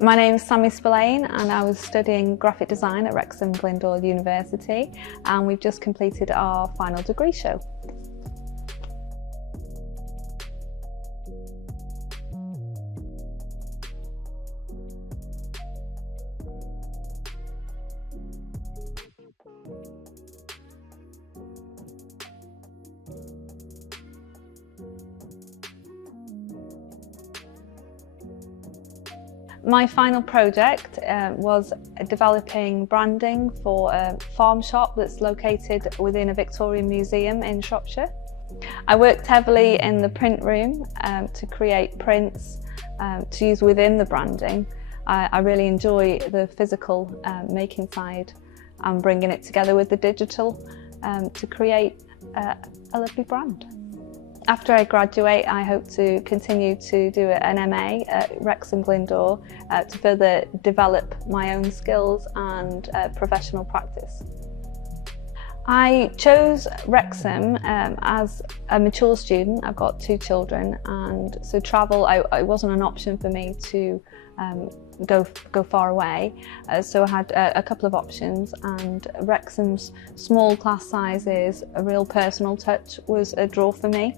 My name is Sammy Spillane and I was studying graphic design at Wrexham Glyndŵr University, and we've just completed our final degree show. My final project was developing branding for a farm shop that's located within a Victorian museum in Shropshire. I worked heavily in the print room to create prints to use within the branding. I really enjoy the physical making side and bringing it together with the digital to create a lovely brand. After I graduate, I hope to continue to do an MA at Wrexham Glyndŵr to further develop my own skills and professional practice. I chose Wrexham as a mature student. I've got 2 children, and so travel, it wasn't an option for me to go far away. So I had a couple of options, and Wrexham's small class sizes, a real personal touch was a draw for me.